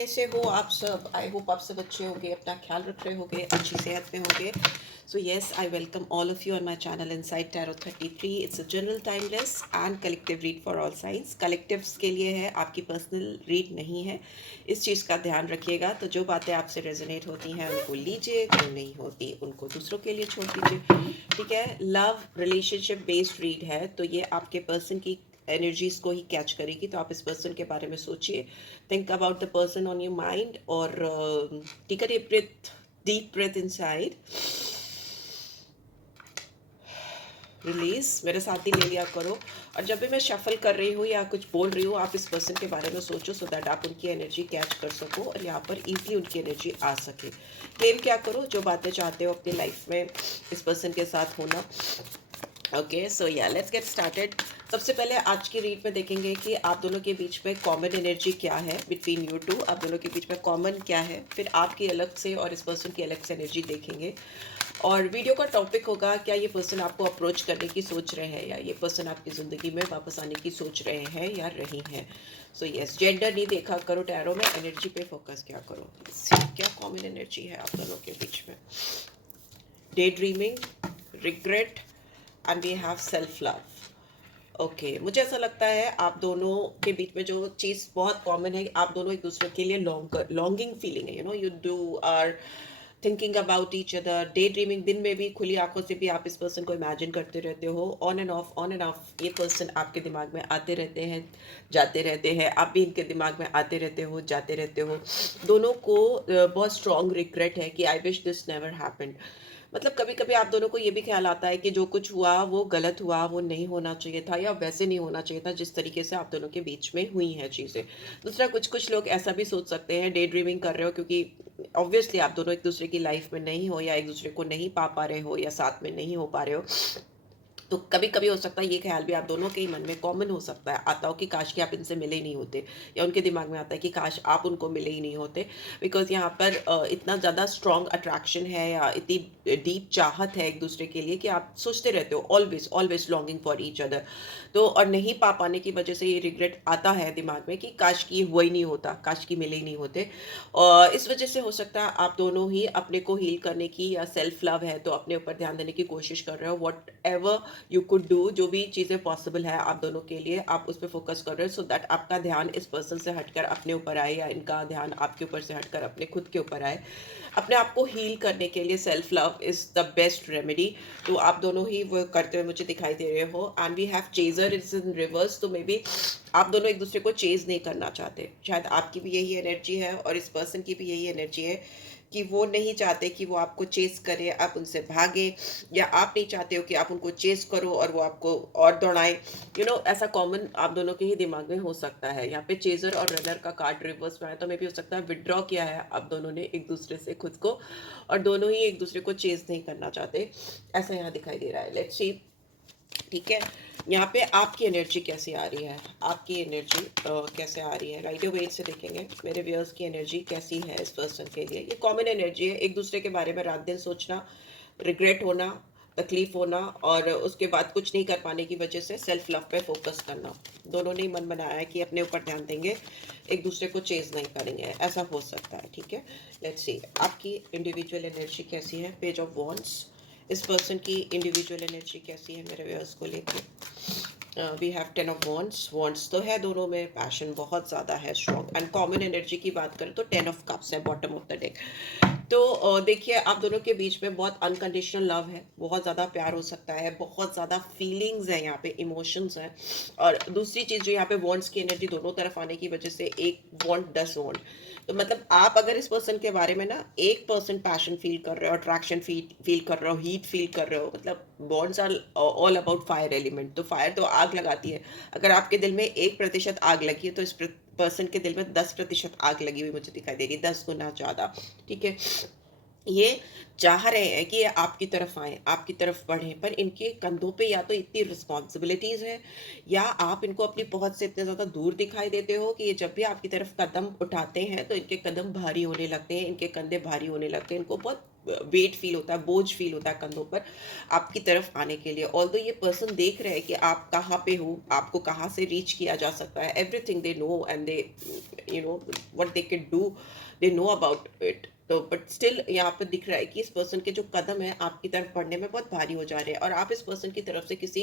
कैसे हो आप सब? आई होप आप सब अच्छे होंगे, अपना ख्याल रख रहे होंगे, अच्छी सेहत में होंगे। So yes, I welcome all of you on my channel inside tarot 33। It's a general timeless and collective read for all science. Collectives के लिए है, आपकी पर्सनल रीड नहीं है। इस चीज़ का ध्यान रखिएगा। तो जो बातें आपसे रेजोनेट होती हैं उनको लीजिए, जो नहीं होती उनको दूसरों के लिए छोड़ दीजिए। ठीक है, लव रिलेशनशिप बेस्ड रीड है, तो ये आपके पर्सन की एनर्जीज को ही कैच करेगी। तो आप इस पर्सन के बारे में सोचिए, think about the person on your mind, और take a deep breath inside, release मेरे साथ ही ले लिया करो। और जब भी मैं शफल कर रही हूँ या कुछ बोल रही हूँ, आप इस पर्सन के बारे में सोचो, सो दैट आप उनकी एनर्जी कैच कर सको और यहाँ पर इजीली उनकी एनर्जी आ सके। क्लेम क्या करो, जो बातें चाहते हो अपनी लाइफ में इस पर्सन के साथ होना। ओके, सो या लेट्स गेट स्टार्टेड। सबसे पहले आज की रीड में देखेंगे कि आप दोनों के बीच में कॉमन एनर्जी क्या है बिटवीन यू टू। आप दोनों के बीच में कॉमन क्या है, फिर आपकी अलग से और इस पर्सन की अलग से एनर्जी देखेंगे। और वीडियो का टॉपिक होगा, क्या ये पर्सन आपको अप्रोच करने की सोच रहे हैं, या ये पर्सन आपकी ज़िंदगी में वापस आने की सोच रहे हैं या रही हैं। सो यस, जेंडर नहीं देखा करो टैरो में, एनर्जी पे फोकस क्या करो। क्या कॉमन एनर्जी है आप दोनों के बीच में? Day dreaming, regret, and we have self love. Okay, मुझे ऐसा लगता है आप दोनों के बीच में जो चीज़ बहुत कॉमन है, आप दोनों एक दूसरे के लिए लॉन्गिंग फीलिंग है। You do are thinking about each other. Day dreaming, दिन में भी खुली आंखों से भी आप इस पर्सन को इमेजिन करते रहते हो। On end of, on end of ये पर्सन आपके दिमाग में आते रहते हैं, जाते रहते हैं। आप भी इनके दिमाग में आते रहते हो, जाते रहते हो। दोनों को बहुत स्ट्रॉन्ग रिग्रेट है कि I wish this never happened. मतलब कभी कभी आप दोनों को ये भी ख्याल आता है कि जो कुछ हुआ वो गलत हुआ, वो नहीं होना चाहिए था, या वैसे नहीं होना चाहिए था जिस तरीके से आप दोनों के बीच में हुई हैं चीज़ें। दूसरा, कुछ कुछ लोग ऐसा भी सोच सकते हैं, डे ड्रीमिंग कर रहे हो क्योंकि ऑब्वियसली आप दोनों एक दूसरे की लाइफ में नहीं हो, या एक दूसरे को नहीं पा रहे हो, या साथ में नहीं हो पा रहे हो। तो कभी कभी हो सकता है ये ख्याल भी आप दोनों के ही मन में कॉमन हो सकता है, आता हो कि काश कि आप इनसे मिले ही नहीं होते, या उनके दिमाग में आता है कि काश आप उनको मिले ही नहीं होते। बिकॉज यहाँ पर इतना ज़्यादा स्ट्रॉन्ग अट्रैक्शन है, या इतनी डीप चाहत है एक दूसरे के लिए कि आप सोचते रहते हो, always always longing for each other. तो और नहीं पा पाने की वजह से ये रिग्रेट आता है दिमाग में कि काश कि हुआ ही नहीं होता, काश कि मिले ही नहीं होते। और इस वजह से हो सकता है आप दोनों ही अपने को हील करने की, या सेल्फ लव है तो अपने ऊपर ध्यान देने की कोशिश कर रहे हो। What ever you could do, जो भी चीज़ें पॉसिबल है आप दोनों के लिए, आप उस पर फोकस कर रहे हो, सो दैट आपका ध्यान इस पर्सन से हटकर अपने ऊपर आए, या इनका ध्यान आपके ऊपर से हटकर अपने खुद के ऊपर आए। अपने आप को हील करने के लिए self love is the best remedy. तो आप दोनों ही वो करते हुए मुझे दिखाई दे रहे हो। And we have chaser is in reverse, तो मे बी आप दोनों एक दूसरे को चेज नहीं करना चाहते। शायद आपकी भी यही एनर्जी है और इस पर्सन की भी यही एनर्जी है कि वो नहीं चाहते कि वो आपको चेस करे, आप उनसे भागे, या आप नहीं चाहते हो कि आप उनको चेस करो और वो आपको और दौड़ाएं। ऐसा कॉमन आप दोनों के ही दिमाग में हो सकता है। यहाँ पे चेजर और रनर का कार्ड रिवर्स में आया, तो मे भी हो सकता है विड्रॉ किया है आप दोनों ने एक दूसरे से खुद को, और दोनों ही एक दूसरे को चेस नहीं करना चाहते, ऐसा यहाँ दिखाई दे रहा है। Let's see. ठीक है, यहाँ पे आपकी एनर्जी कैसी आ रही है, आपकी एनर्जी कैसे आ रही है, राइट वेट से देखेंगे मेरे व्यूअर्स की एनर्जी कैसी है इस पर्सन के लिए। ये कॉमन एनर्जी है, एक दूसरे के बारे में रात दिन सोचना, रिग्रेट होना, तकलीफ होना, और उसके बाद कुछ नहीं कर पाने की वजह से सेल्फ लव पे फोकस करना। दोनों ने ही मन बनाया है कि अपने ऊपर ध्यान देंगे, एक दूसरे को चेज नहीं करेंगे, ऐसा हो सकता है। ठीक है, लेट्स सी आपकी इंडिविजुअल एनर्जी कैसी है। पेज ऑफ वॉन्ड्स, इस पर्सन की इंडिविजुअल एनर्जी कैसी है मेरे व्यूअर्स को लेके। We have 10 of wands. Wands तो है दोनों में, पैशन बहुत ज़्यादा है स्ट्रॉन्ग। एंड कॉमन एनर्जी की बात करें तो 10 ऑफ कप्स है बॉटम ऑफ द डेक। तो देखिए आप दोनों के बीच में बहुत अनकंडीशनल लव है, बहुत ज़्यादा प्यार हो सकता है, बहुत ज़्यादा फीलिंग्स हैं यहाँ पे, इमोशंस हैं। और दूसरी चीज़ जो यहाँ पे वॉन्ड्स की एनर्जी दोनों तरफ आने की वजह से, एक वॉन्ट 10 वॉन्ट। तो मतलब आप अगर इस पर्सन के बारे में ना 1% पैशन फील कर रहे हो, अट्रैक्शन फील कर रहे हो, हीट फील कर रहे हो, मतलब wands are all about fire element. तो फायर तो आग लगाती है। अगर आपके दिल में 1% आग लगी है, तो इस पर्सन के दिल में 10% आग लगी हुई मुझे दिखाई दे रही है, 10 गुना ज़्यादा। ठीक है, ये चाह रहे हैं कि ये आपकी तरफ आए, आपकी तरफ बढ़े, पर इनके कंधों पे या तो इतनी रिस्पॉन्सिबिलिटीज़ है, या आप इनको अपनी पहुंच से इतने ज़्यादा दूर दिखाई देते हो कि ये जब भी आपकी तरफ कदम उठाते हैं तो इनके कदम भारी होने लगते हैं, इनके कंधे भारी होने लगते हैं, इनको बहुत वेट फील होता है, बोझ फील होता है कंधों पर आपकी तरफ आने के लिए। ऑल्दो ये पर्सन देख रहे हैं कि आप कहाँ पे हो, आपको कहाँ से रीच किया जा सकता है, everything they know and they you know what they can do, they know about it. तो बट स्टिल यहाँ पे दिख रहा है कि इस पर्सन के जो कदम है आपकी तरफ बढ़ने में बहुत भारी हो जा रहे हैं, और आप इस पर्सन की तरफ से किसी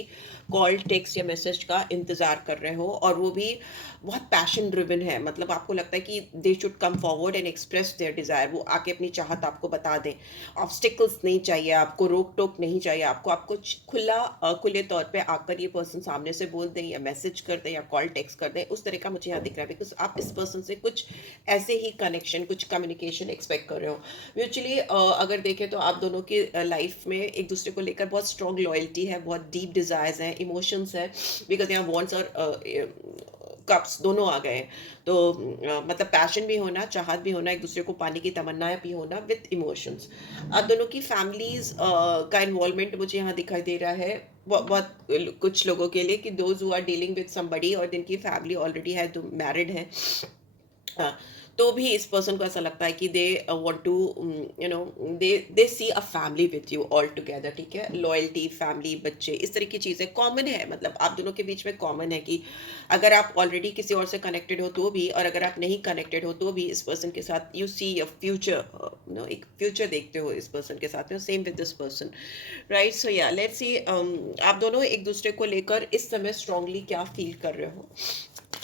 कॉल, टेक्स्ट या मैसेज का इंतजार कर रहे हो, और वो भी बहुत पैशन ड्रिवन है। मतलब आपको लगता है कि they should come forward and express their Dzire, वो आके अपनी चाहत आपको बता दें। ऑब्स्टिकल्स नहीं चाहिए आपको, रोक टोक नहीं चाहिए आपको, आपको खुले तौर पे आकर ये पर्सन सामने से बोल दें या मैसेज कर दें या कॉल टेक्स्ट कर दें, उस तरह का मुझे यहाँ दिख रहा है। बिकॉज आप इस पर्सन से कुछ ऐसे ही कनेक्शन, कुछ कम्युनिकेशन एक्सपेक्ट कर रहे हो म्यूचुअली। अगर देखें तो आप दोनों की लाइफ में एक दूसरे को लेकर बहुत स्ट्रॉन्ग लॉयल्टी है, बहुत डीप डिजायर्स हैं, इमोशंस है। बिकॉज यहाँ वॉन्ट्स और कप्स दोनों आ गए हैं। तो मतलब पैशन भी होना, चाहत भी होना, एक दूसरे को पाने की तमन्नाएं भी होना विद इमोशंस। अब दोनों की फैमिलीज का इन्वॉल्वमेंट मुझे यहाँ दिखाई दे रहा है बहुत कुछ लोगों के लिए, कि those who are dealing with somebody और जिनकी फैमिली ऑलरेडी है, जो मैरिड है, हाँ, तो भी इस पर्सन को ऐसा लगता है कि they want to you know they see a family with you all together. ठीक है, लॉयल्टी, फैमिली, बच्चे, इस तरह की चीज़ें कॉमन है। मतलब आप दोनों के बीच में कॉमन है कि अगर आप ऑलरेडी किसी और से कनेक्टेड हो तो भी, और अगर आप नहीं कनेक्टेड हो तो भी, इस पर्सन के साथ यू सी अ फ्यूचर, एक फ्यूचर देखते हो इस पर्सन के साथ में। Same with this person, right. So या लेट्स सी आप दोनों एक दूसरे को लेकर इस समय स्ट्रांगली क्या फील कर रहे हो,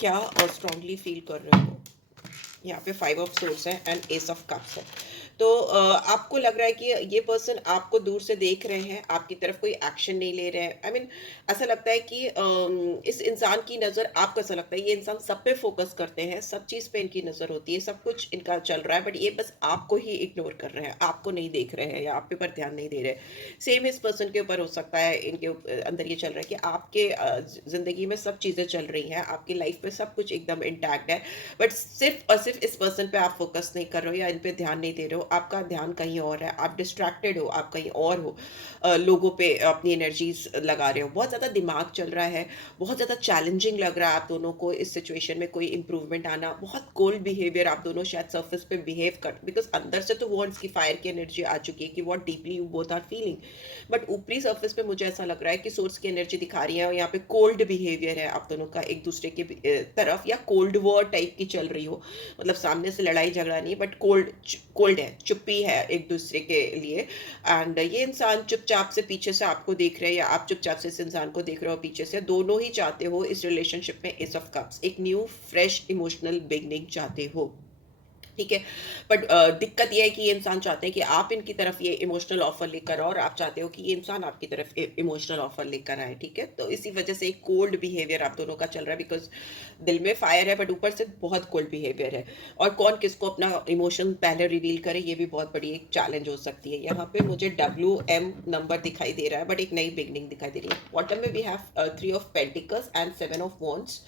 क्या और स्ट्रांगली फील कर रहे हो। यहाँ पे 5 ऑफ सोर्स है एंड एस ऑफ कप्स है। तो आपको लग रहा है कि ये पर्सन आपको दूर से देख रहे हैं, आपकी तरफ कोई एक्शन नहीं ले रहे हैं। आई मीन ऐसा लगता है कि इस इंसान की नज़र, आपको ऐसा लगता है ये इंसान सब पे फोकस करते हैं, सब चीज़ पे इनकी नज़र होती है, सब कुछ इनका चल रहा है, बट ये बस आपको ही इग्नोर कर रहे हैं, आपको नहीं देख रहे हैं या आप पे पर ध्यान नहीं दे रहे। सेम इस पर्सन के ऊपर हो सकता है, इनके अंदर ये चल रहा है कि आपके ज़िंदगी में सब चीज़ें चल रही हैं, आपकी लाइफ में सब कुछ एकदम इंटैक्ट है, बट सिर्फ और सिर्फ इस पर्सन पे आप फोकस नहीं कर रहे हो या इन पे ध्यान नहीं दे रहे हो, आपका ध्यान कहीं और है, आप डिस्ट्रैक्टेड हो, आप कहीं और हो, लोगों पे अपनी एनर्जीज लगा रहे हो, बहुत ज़्यादा दिमाग चल रहा है, बहुत ज़्यादा चैलेंजिंग लग रहा है आप दोनों को इस सिचुएशन में कोई इंप्रूवमेंट आना, बहुत कोल्ड बिहेवियर आप दोनों शायद सर्फेस पे बिहेव कर, बिकॉज अंदर से तो वॉन्ट्स की फायर की एनर्जी आ चुकी है कि what deeply you both are feeling, but ऊपरी सर्फेस पे मुझे ऐसा लग रहा है कि सोर्स की एनर्जी दिखा रही है, और यहाँ पे कोल्ड बिहेवियर है आप दोनों का एक दूसरे के तरफ, या कोल्ड वॉर टाइप की चल रही हो। मतलब सामने से लड़ाई झगड़ा नहीं, बट कोल्ड है, चुप्पी है एक दूसरे के लिए। एंड ये इंसान चुपचाप से पीछे से आपको देख रहे हैं, या आप चुपचाप से इस इंसान को देख रहे हो पीछे से, दोनों ही चाहते हो इस रिलेशनशिप में एस ऑफ कप्स, एक न्यू फ्रेश इमोशनल बिगनिंग चाहते हो। ठीक है, बट दिक्कत ये है कि ये इंसान चाहते हैं कि आप इनकी तरफ ये इमोशनल ऑफर लेकर आओ, और आप चाहते हो कि ये इंसान आपकी तरफ इमोशनल ऑफर लेकर आए। ठीक है, तो इसी वजह से एक कोल्ड बिहेवियर आप दोनों का चल रहा है, बिकॉज दिल में फायर है बट ऊपर से बहुत कोल्ड बिहेवियर है, और कौन किसको अपना इमोशन पहले रिवील करे, ये भी बहुत बड़ी एक चैलेंज हो सकती है। यहाँ पे मुझे WM नंबर दिखाई दे रहा है, बट एक नई बिगनिंग दिखाई दे रही है। बॉटम में we have 3 of pentacles and 7 of wands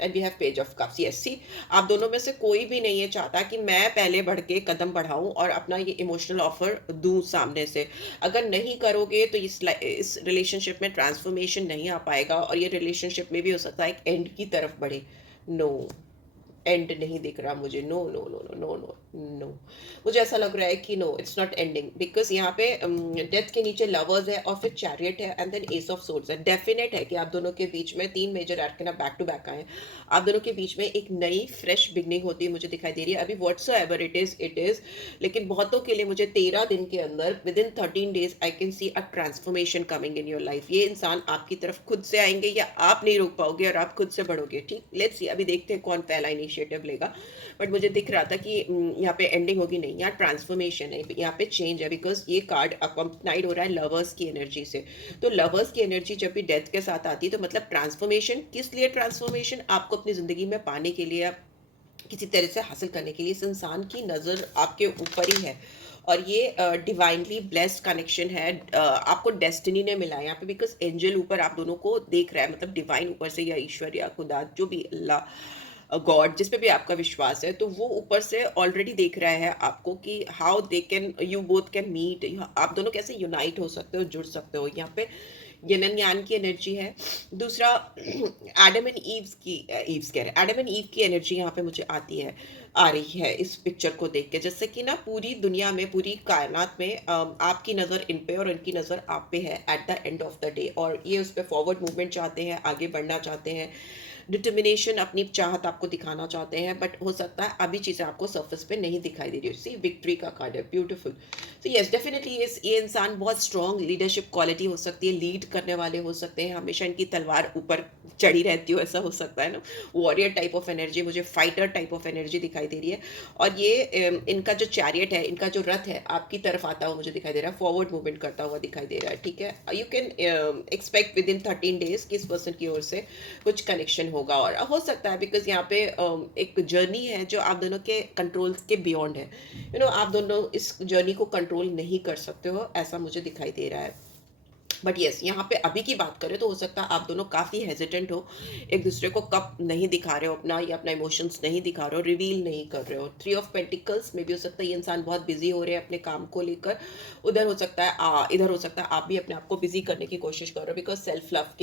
and we have page of cups. Yes, see आप दोनों में से कोई भी नहीं है चाहता कि मैं पहले बढ़ के कदम बढ़ाऊं और अपना ये इमोशनल ऑफर दूं सामने से। अगर नहीं करोगे तो इस रिलेशनशिप में ट्रांसफॉर्मेशन नहीं आ पाएगा, और ये रिलेशनशिप में भी हो सकता है एक एंड की तरफ बढ़े। नो, एंड नहीं दिख रहा मुझे, no no no no no no no, मुझे ऐसा लग रहा है कि no, it's not ending, because यहाँ पे डेथ के नीचे लवर्स है और फिर चैरियट है and then ace of swords है। डेफिनेट है कि आप दोनों के बीच में 3 major arcana back to back आए, आप दोनों के बीच में एक नई फ्रेश बिगनिंग होती है मुझे दिखाई दे रही है। अभी व्हाट्सएवर इट इज, लेकिन बहुतों के लिए मुझे 13 दिन के अंदर, with in 13 days I can see a transformation coming in your life. ये इंसान आपकी तरफ खुद से आएंगे या आप नहीं रोक पाओगे और आप खुद से बढ़ोगे। ठीक, लेट्स सी, अभी देखते हैं कौन पहला इनिशिएटिव लेगा, बट मुझे दिख रहा था कि यहाँ पे एंडिंग होगी नहीं, यहाँ ट्रांसफॉर्मेशन है, यहाँ पे चेंज है, बिकॉज ये कार्ड अकम्पनाइड हो रहा है लवर्स की एनर्जी से। तो लवर्स की एनर्जी जब भी डेथ के साथ आती है तो मतलब ट्रांसफॉर्मेशन, किस लिए ट्रांसफॉर्मेशन, आपको अपनी जिंदगी में पाने के लिए, किसी तरह से हासिल करने के लिए। इस इंसान की नज़र आपके ऊपर ही है, और ये डिवाइनली ब्लेस्ड कनेक्शन है, आपको डेस्टिनी ने मिला है यहाँ पे, बिकॉज एंजल ऊपर आप दोनों को देख रहा है, मतलब डिवाइन ऊपर से, या ईश्वर या खुदा, जो भी अल्लाह, गॉड, जिस पे भी आपका विश्वास है, तो वो ऊपर से ऑलरेडी देख रहा है आपको कि how they can, you both can meet, आप दोनों कैसे यूनाइट हो सकते हो, जुड़ सकते हो। यहाँ पे यिन एंड यांग की एनर्जी है। दूसरा एडम एंड ईव्स कह रहे एडम एंड ईव की एनर्जी यहाँ पे मुझे आ रही है इस पिक्चर को देख के, जैसे कि ना पूरी दुनिया में, पूरी कायनात में आपकी नज़र इन पे और उनकी नज़र आप पे है at the end of the day, और ये उस पर फॉरवर्ड मूवमेंट चाहते हैं, आगे बढ़ना चाहते हैं, डिटर्मिनेशन, अपनी चाहत आपको दिखाना चाहते हैं, बट हो सकता है अभी चीज़ें आपको सरफेस पे नहीं दिखाई दे रही हो। सी विक्ट्री का कार्ड है, ब्यूटीफुल। तो यस डेफिनेटली ये इंसान बहुत स्ट्रॉन्ग लीडरशिप क्वालिटी हो सकती है, लीड करने वाले हो सकते हैं, हमेशा इनकी तलवार ऊपर चढ़ी रहती हो, ऐसा हो सकता है ना, वॉरियर टाइप ऑफ एनर्जी, मुझे फाइटर टाइप ऑफ एनर्जी दिखाई दे रही है। और ये इनका जो चैरियट है, इनका जो रथ है, आपकी तरफ आता हुआ मुझे दिखाई दे रहा है, फॉरवर्ड मूवमेंट करता हुआ दिखाई दे रहा है। ठीक है, you can expect with in 13 days कि इस पर्सन की ओर से कुछ कनेक्शन होगा, और हो सकता है बिकॉज यहाँ पे एक जर्नी है जो आप दोनों के कंट्रोल के बियॉन्ड है। आप दोनों इस जर्नी को कंट्रोल नहीं कर सकते हो, ऐसा मुझे दिखाई दे रहा है। बट येस, यहाँ पे अभी की बात करें तो हो सकता है आप दोनों काफ़ी हेजिटेंट हो, एक दूसरे को कब नहीं दिखा रहे हो अपना, या अपना इमोशंस नहीं दिखा रहे हो, रिवील नहीं कर रहे हो। 3 ऑफ पेंटिकल्स में भी हो सकता है ये इंसान बहुत बिजी हो रहे हैं अपने काम को लेकर, उधर हो सकता है इधर हो सकता है आप भी अपने आप को बिजी करने की कोशिश कर रहे हो, बिकॉज सेल्फ लव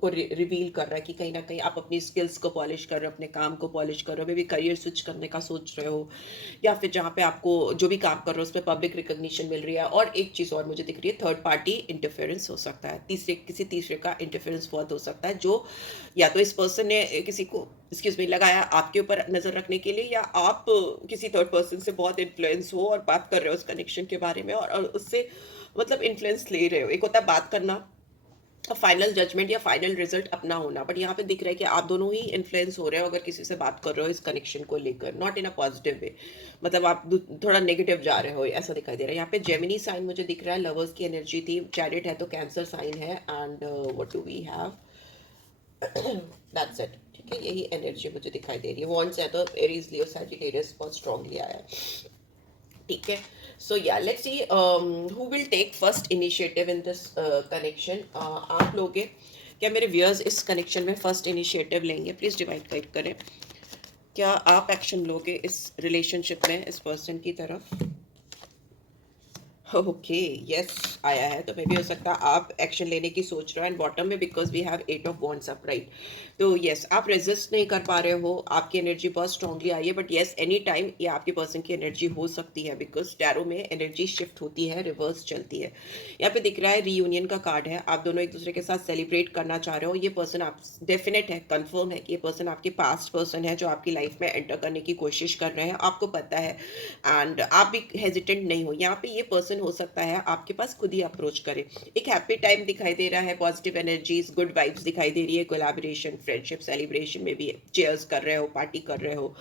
को रिवील कर रहा है कि कहीं ना कहीं आप अपनी स्किल्स को पॉलिश कर रहे हो, अपने काम को पॉलिश कर रहे हो, मे भी करियर स्विच करने का सोच रहे हो, या फिर जहाँ पे आपको जो भी काम कर रहे हो उस पर पब्लिक रिकग्निशन मिल रही है। और एक चीज़ और मुझे दिख रही है, थर्ड पार्टी इंटरफेरेंस हो सकता है, किसी तीसरे का इंटरफेरेंस बहुत हो सकता है, जो या तो इस पर्सन ने किसी को एक्सक्यूज मी लगाया आपके ऊपर नजर रखने के लिए, या आप किसी थर्ड पर्सन से बहुत इन्फ्लुएंस हो और बात कर रहे हो उस कनेक्शन के बारे में, और उससे मतलब इन्फ्लुएंस ले रहे हो। एक होता है बात करना, फाइनल जजमेंट या फाइनल रिजल्ट अपना होना, बट यहाँ पे दिख रहा है कि आप दोनों ही इन्फ्लुएंस हो रहे हो अगर किसी से बात कर रहे हो इस कनेक्शन को लेकर, not in a positive way, मतलब आप थोड़ा नेगेटिव जा रहे हो, ऐसा दिखाई दे रहा है। यहाँ पे जेमिनी साइन मुझे दिख रहा है, लवर्स की एनर्जी थी, चैरियट है तो कैंसर साइन है, and what do we have, that's it. ठीक है, यही एनर्जी मुझे दिखाई दे रही है। वॉन्ड्स है तो एरीज लियो सैजिटेरियस बहुत स्ट्रांगली आया है। ठीक है, सो या let's see who will take first initiative in this connection. आप लोगे क्या, मेरे व्यूअर्स इस कनेक्शन में फर्स्ट इनिशिएटिव लेंगे? प्लीज़ डिवाइड गाइड करें, क्या आप एक्शन लोगे इस रिलेशनशिप में इस पर्सन की तरफ? ओके, यस आया है, तो मे भी हो सकता है आप एक्शन लेने की सोच रहे हो, एंड बॉटम में because we have 8 of wands upright. तो यस, आप रेजिस्ट नहीं कर पा रहे हो, आपकी एनर्जी बहुत स्ट्रांगली आई है, बट यस एनी टाइम ये आपके पर्सन की एनर्जी हो सकती है, बिकॉज टैरो में एनर्जी शिफ्ट होती है, रिवर्स चलती है। यहाँ पे दिख रहा है रीयूनियन का कार्ड है, आप दोनों एक दूसरे के साथ सेलिब्रेट करना चाह रहे हो। ये पर्सन आप डेफिनेट है, कन्फर्म है कि ये पर्सन आपके पास्ट पर्सन है जो आपकी लाइफ में एंटर करने की कोशिश कर रहे हैं, आपको पता है, एंड आप भी हेजिटेंट नहीं हो। यहाँ पे ये पर्सन हो सकता है आपके पास खुद ही अप्रोच करे। एक हैप्पी टाइम दिखाई दे रहा है, पॉजिटिव एनर्जीज, गुड वाइब्स दिखाई दे रही है, कोलैबोरेशन, फ्रेंडशिप, सेलिब्रेशन में भी चेयर्स कर रहे हो, पार्टी कर रहे हो,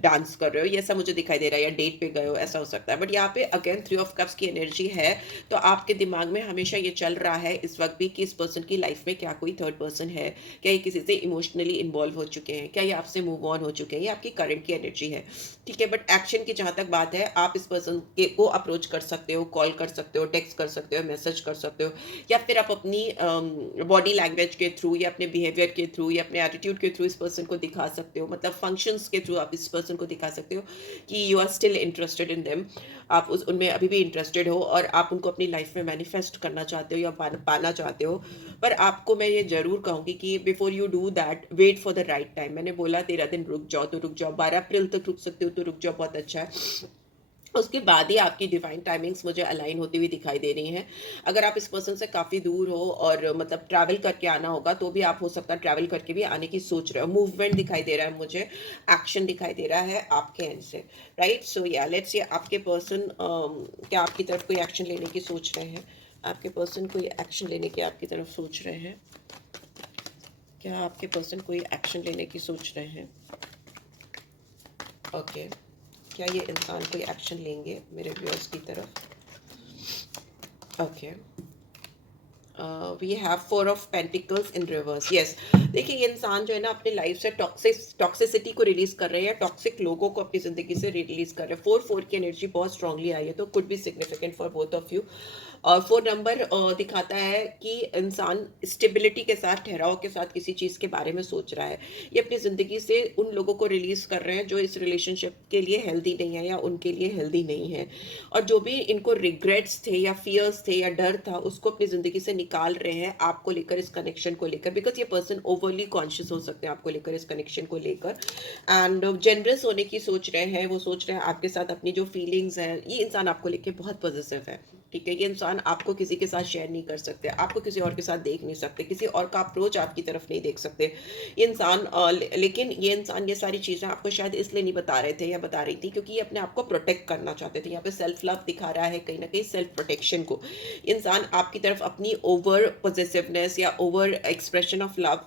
डांस कर रहे हो, ये सब मुझे दिखाई दे रहा है, या डेट पे गए हो, ऐसा हो सकता है। बट यहाँ पे अगेन 3 ऑफ कप्स की एनर्जी है, तो आपके दिमाग में हमेशा ये चल रहा है इस वक्त भी कि इस पर्सन की लाइफ में क्या कोई थर्ड पर्सन है, क्या ये किसी से इमोशनली इन्वॉल्व हो चुके हैं, क्या ये आपसे मूव ऑन हो चुके हैं, ये आपकी करंट की एनर्जी है। ठीक है, बट एक्शन की जहाँ तक बात है, आप इस पर्सन को अप्रोच कर सकते हो, कॉल कर सकते हो, टेक्स्ट कर सकते हो, मैसेज कर सकते हो, या फिर आप अपनी बॉडी लैंग्वेज के थ्रू, या अपने बिहेवियर के थ्रू, या अपने एटीट्यूड के थ्रू इस पर्सन को दिखा सकते हो, मतलब फंक्शंस के थ्रू आप इस पर्सन को दिखा सकते हो कि you are still interested in them, आप उनमें अभी भी इंटरेस्टेड हो, और आप उनको अपनी लाइफ में मैनिफेस्ट करना चाहते हो या पाना चाहते हो। पर आपको मैं ये जरूर कहूँगी कि before you do that, wait for the right time. मैंने बोला 13 दिन रुक जाओ तो रुक जाओ, 12 अप्रैल तक रुक सकते हो तो रुक जाओ, बहुत अच्छा है। उसके बाद ही आपकी डिवाइन टाइमिंग्स मुझे अलाइन होती हुई दिखाई दे रही हैं। अगर आप इस पर्सन से काफ़ी दूर हो और मतलब ट्रैवल करके आना होगा, तो भी आप हो सकता है ट्रैवल करके भी आने की सोच रहे हो। मूवमेंट दिखाई दे रहा है मुझे, एक्शन दिखाई दे रहा है आपके एंड से, राइट। सो या लेट्स से आपके पर्सन क्या आपकी तरफ कोई एक्शन लेने की सोच रहे हैं? आपके पर्सन कोई एक्शन लेने की आपकी तरफ सोच रहे हैं? क्या आपके पर्सन कोई एक्शन लेने की सोच रहे हैं? ओके, क्या ये इंसान कोई एक्शन लेंगे मेरे व्यूअर्स की तरफ? Okay, we have 4 of Pentacles in reverse. Yes, देखिए ये इंसान जो है ना अपनी लाइफ से टॉक्सिसिटी को रिलीज कर रहे हैं या टॉक्सिक लोगों को अपनी जिंदगी से रिलीज कर रहे हैं। 4 की एनर्जी बहुत स्ट्रांगली आई है, तो could be significant for both of you. और 4 नंबर दिखाता है कि इंसान स्टेबिलिटी के साथ, ठहराव के साथ किसी चीज के बारे में सोच रहा है। ये अपनी जिंदगी से उन लोगों को रिलीज कर रहे हैं जो इस रिलेशनशिप के लिए हेल्दी नहीं है या उनके लिए हेल्दी नहीं है। और जो भी इनको रिग्रेट्स थे या फियर्स थे या डर था, उसको अपनी जिंदगी से निकाल रहे हैं आपको लेकर, इस कनेक्शन को लेकर। बिकॉज ये पर्सन ओवरली कॉन्शियस हो सकते हैं आपको लेकर, इस कनेक्शन को लेकर। एंड जेनरस होने की सोच रहे हैं, वो सोच रहे हैं आपके साथ अपनी जो फीलिंग्स हैं। ये इंसान आपको लेकर बहुत पॉजिटिव है, ठीक है। ये इंसान आपको किसी के साथ शेयर नहीं कर सकते, आपको किसी और के साथ देख नहीं सकते, किसी और का अप्रोच आपकी तरफ नहीं देख सकते ये इंसान। लेकिन ये इंसान ये सारी चीज़ें आपको शायद इसलिए नहीं बता रहे थे या बता रही थी क्योंकि ये अपने आप को प्रोटेक्ट करना चाहते थे। यहाँ पे सेल्फ लव दिखा रहा है, कहीं ना कहीं सेल्फ प्रोटेक्शन को। ये इंसान आपकी तरफ अपनी ओवर पॉजिटिवनेस या ओवर एक्सप्रेशन ऑफ लव,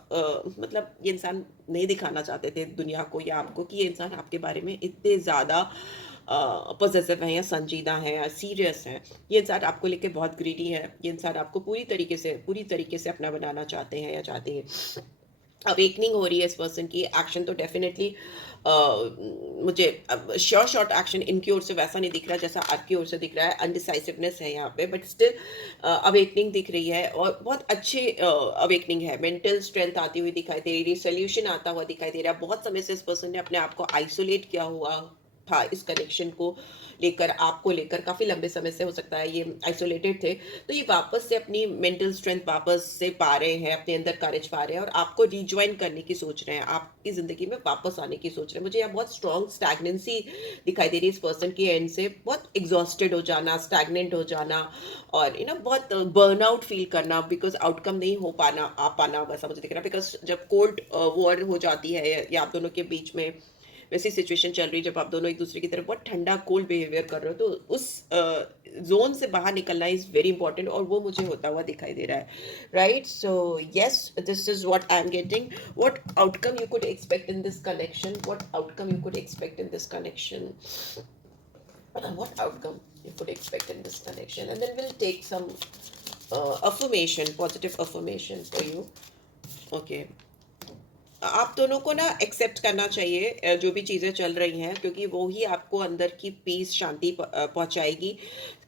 मतलब ये इंसान नहीं दिखाना चाहते थे दुनिया को या आपको कि ये इंसान आपके बारे में इतने ज़्यादा पॉजिटिव है या संजीदा है या सीरियस है। ये इंसान आपको लेके बहुत ग्रीडी है। ये इंसान आपको पूरी तरीके से अपना बनाना चाहते हैं या चाहते हैं। अवेकनिंग हो रही है इस पर्सन की। एक्शन तो डेफिनेटली मुझे शॉर्ट एक्शन इनकी ओर से वैसा नहीं दिख रहा जैसा आपकी ओर से दिख रहा है। अनडिसाइसिवनेस है यहाँ पे, बट स्टिल अवेकनिंग दिख रही है और बहुत अच्छे अवेकनिंग है। मेंटल स्ट्रेंथ आती हुई दिखाई दे रही है, सोल्यूशन आता हुआ दिखाई दे रहा है। बहुत समय से इस पर्सन ने अपने आप को आइसोलेट किया हुआ था इस कनेक्शन को लेकर, आपको लेकर काफ़ी लंबे समय से हो सकता है ये आइसोलेटेड थे। तो ये वापस से अपनी मेंटल स्ट्रेंथ वापस से पा रहे हैं, अपने अंदर करेज पा रहे हैं और आपको रिज्वाइन करने की सोच रहे हैं, आपकी ज़िंदगी में वापस आने की सोच रहे हैं। मुझे यहाँ बहुत स्ट्रॉन्ग स्टैग्नेंसी दिखाई दे रही है इस पर्सन की एंड से। बहुत एग्जॉस्टेड हो जाना, स्टैग्नेंट हो जाना और बहुत बर्नआउट फील करना बिकॉज आउटकम नहीं हो पाना, आ पाना, वैसा मुझे दिख रहा है। बिकॉज जब कोल्ड वॉर हो जाती है या आप दोनों के बीच में वैसी सिचुएशन चल रही है जब आप दोनों एक दूसरे की तरफ बहुत ठंडा कोल्ड बिहेवियर कर रहे हो, तो उस जोन से बाहर निकलना इज वेरी इंपॉर्टेंट और वो मुझे होता हुआ दिखाई दे रहा है। Right, so yes, this is what I am getting. What outcome you could expect in this connection, what outcome you could expect in this connection, what outcome you could expect in this connection, and then we'll take some affirmation, positive affirmation for you. Okay, आप दोनों को ना accept करना चाहिए जो भी चीज़ें चल रही हैं, क्योंकि वो ही आपको अंदर की पीस, शांति पहुंचाएगी।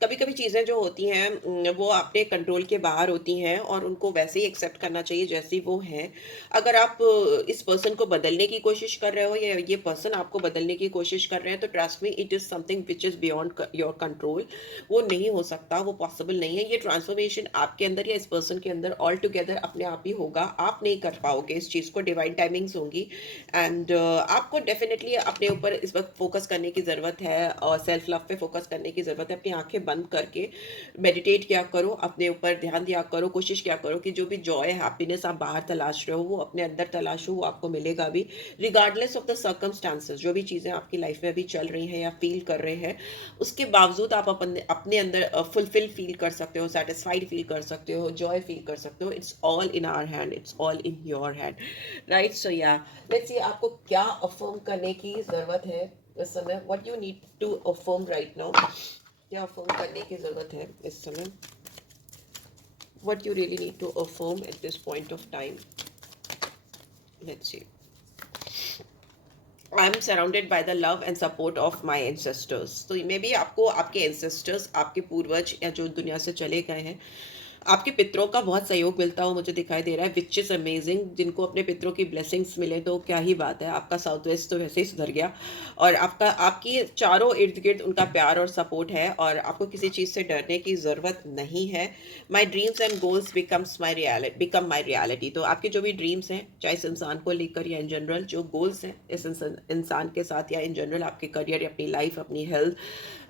कभी कभी चीज़ें जो होती हैं वो अपने कंट्रोल के बाहर होती हैं और उनको वैसे ही एक्सेप्ट करना चाहिए जैसी वो हैं। अगर आप इस पर्सन को बदलने की कोशिश कर रहे हो या ये पर्सन आपको बदलने की कोशिश कर रहे हैं, तो trust me, it is something which is beyond your control. वो नहीं हो सकता, वो पॉसिबल नहीं है। ये ट्रांसफॉर्मेशन आपके अंदर या इस पर्सन के अंदर ऑल टुगेदर अपने आप ही होगा। आप नहीं कर पाओगे इस चीज़ को, डिवाइन टाइमिंग्स होंगी। एंड आपको डेफिनेटली अपने ऊपर इस वक्त फोकस करने की ज़रूरत है और सेल्फ लव पे फोकस करने की ज़रूरत है। अपनी आंखें बंद करके मेडिटेट किया करो, अपने ऊपर ध्यान दिया करो, कोशिश किया करो कि जो भी जॉय, हैप्पीनेस आप बाहर तलाश रहे हो वो अपने अंदर तलाशो, वो आपको मिलेगा भी, रिगार्डलेस ऑफ द सर्कमस्टांसेस। जो भी चीज़ें आपकी लाइफ में अभी चल रही हैं या फील कर रहे हैं, उसके बावजूद आप अपने अंदर फुलफिल फील कर सकते हो, सेटिस्फाइड फील कर सकते हो, जॉय फील कर सकते हो। It's all in our hand, it's all in your hand. Right, so या लेट्स सी आपको क्या अफर्म करने की ज़रूरत है इस समय। What you need to affirm right now, क्या अफर्म करने की ज़रूरत है इस समय। What you really need to affirm at this point of time. Let's see. I am surrounded by the love and support of my ancestors. तो may be आपको आपके एंसेस्टर्स, आपके पूर्वज या जो दुनिया से चले गए हैं, आपके पितरों का बहुत सहयोग मिलता हुआ मुझे दिखाई दे रहा है, विच इज़ अमेजिंग। जिनको अपने पितरों की ब्लेसिंग्स मिले तो क्या ही बात है। आपका साउथ वेस्ट तो वैसे ही सुधर गया और आपकी चारों इर्द गिर्द उनका प्यार और सपोर्ट है और आपको किसी चीज़ से डरने की ज़रूरत नहीं है। My dreams and goals become my reality. तो आपके जो भी ड्रीम्स हैं, चाहे इस इंसान को लेकर या इन जनरल जो गोल्स हैं इस इंसान के साथ या इन जनरल आपके करियर या अपनी लाइफ, अपनी हेल्थ,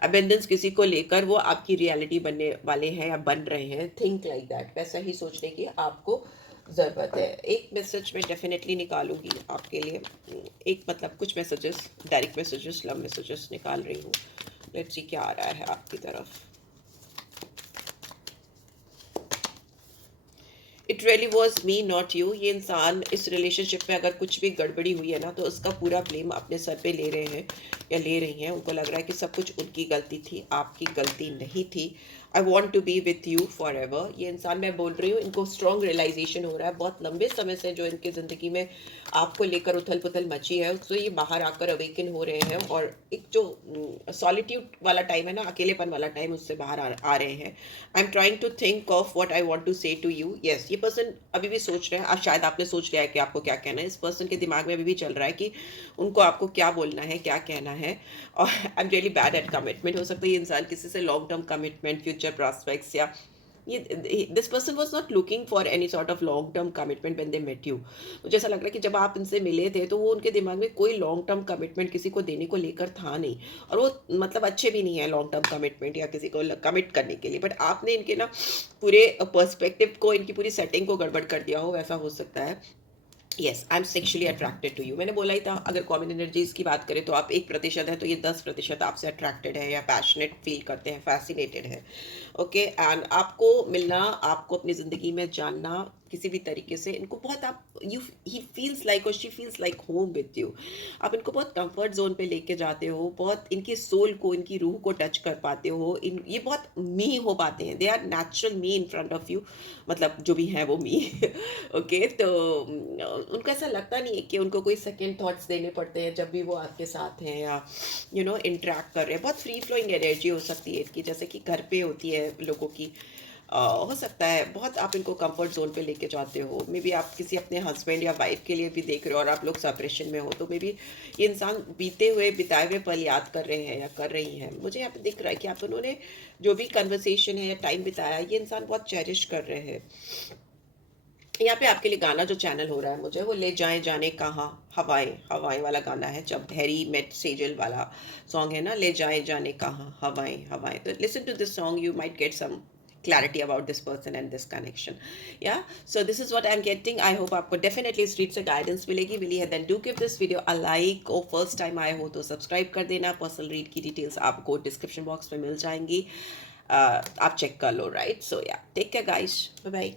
अबेंडेंस किसी को लेकर, वो आपकी रियलिटी बनने वाले हैं या बन रहे हैं। थिंक लाइक दैट, वैसा ही सोचने की आपको ज़रूरत है। एक मैसेज मैं डेफिनेटली निकालूंगी आपके लिए, एक मतलब कुछ messages, direct messages, love messages निकाल रही हूँ। लेट्स सी क्या आ रहा है आपकी तरफ। It really was me not you. ये इंसान इस रिलेशनशिप में अगर कुछ भी गड़बड़ी हुई है ना, तो उसका पूरा ब्लेम अपने सर पे ले रहे हैं या ले रही हैं। उनको लग रहा है कि सब कुछ उनकी गलती थी, आपकी गलती नहीं थी। I want to be with you forever. ये इंसान, मैं बोल रही हूँ, इनको स्ट्रॉन्ग रियलाइजेशन हो रहा है बहुत लंबे समय से जो इनकी ज़िंदगी में आपको लेकर उथल पुथल मची है, उससे ये बाहर आकर अवेकन हो रहे हैं। और एक जो सॉलिट्यूड वाला टाइम है ना, अकेलेपन वाला टाइम, उससे बाहर आ रहे हैं। I am trying to think of what I want to say to you. Yes, ये पर्सन अभी भी सोच रहे हैं, आज शायद आपने सोच लिया है कि आपको क्या कहना है। इस पर्सन के दिमाग में अभी भी चल रहा है कि उनको आपको क्या बोलना है, क्या कहना है। और I am really bad at commitment. हो सकता है ये इंसान किसी से long term commitment, future prospects, या ये this person was not looking for any sort of long term commitment when they met you. मुझे ऐसा लग रहा है कि जब आप इनसे मिले थे तो वो उनके दिमाग में कोई लॉन्ग टर्म कमिटमेंट किसी को देने को लेकर था नहीं। और वो मतलब अच्छे भी नहीं है लॉन्ग टर्म कमिटमेंट या किसी को कमिट करने के लिए। बट आपने इनके ना पूरे पर्सपेक्टिव को, इनकी पूरी सेटिंग को गड़बड़ कर दिया हो, वैसा हो सकता है। Yes, I am sexually attracted to you. मैंने बोला ही था, अगर कॉमन एनर्जीज की बात करें तो आप 1% है, तो ये 10% आपसे अट्रैक्टेड है या पैशनेट फील करते हैं, फैसिनेटेड है। ओके, एंड आपको मिलना, आपको अपनी ज़िंदगी में जानना किसी भी तरीके से, इनको बहुत आप, यू, ही फील्स लाइक और she feels like home with you. आप इनको बहुत कंफर्ट जोन पे लेके जाते हो, बहुत इनकी सोल को, इनकी रूह को टच कर पाते हो। इन ये बहुत मी हो पाते हैं, they are natural me in front of you. मतलब जो भी है वो मी। ओके, तो उनको ऐसा लगता नहीं है कि उनको कोई सेकेंड थॉट्स देने पड़ते हैं जब भी वो आपके साथ हैं या इंटरेक्ट कर रहे हैं। बहुत फ्री फ्लोइंग एनर्जी हो सकती है इनकी, जैसे कि घर पे होती है लोगों की। हो सकता है बहुत आप इनको कंफर्ट जोन पे लेके जाते हो। मे बी आप किसी अपने हस्बैंड या वाइफ के लिए भी देख रहे हो और आप लोग सेपरेशन में हो, तो मे बी ये इंसान बीते हुए, बिताए हुए पल याद कर रहे हैं या कर रही हैं। मुझे यहाँ पे दिख रहा है कि आप दोनों ने जो भी कन्वर्सेशन है या टाइम बिताया, ये इंसान बहुत चेरिश कर रहे हैं। यहाँ पे आपके लिए गाना जो चैनल हो रहा है मुझे, वो ले जाए जाने कहाँ, हवाएं हवाएं वाला गाना है। जब हैरी मेट सेजल वाला सॉन्ग है ना, ले जाए जाने कहाँ हवाएं हवाएं। तो listen to this song, you might get some clarity about this person and this connection. Yeah, so this is what I'm getting. I hope आपको definitely इस रीड से guidance मिली है। Then do give this video a like, और first time आए हो तो subscribe कर देना। पर्सनल रीड की डिटेल्स आपको डिस्क्रिप्शन बॉक्स में मिल जाएंगी। आप चेक कर लो, right? So ya, take care guys, bye bye.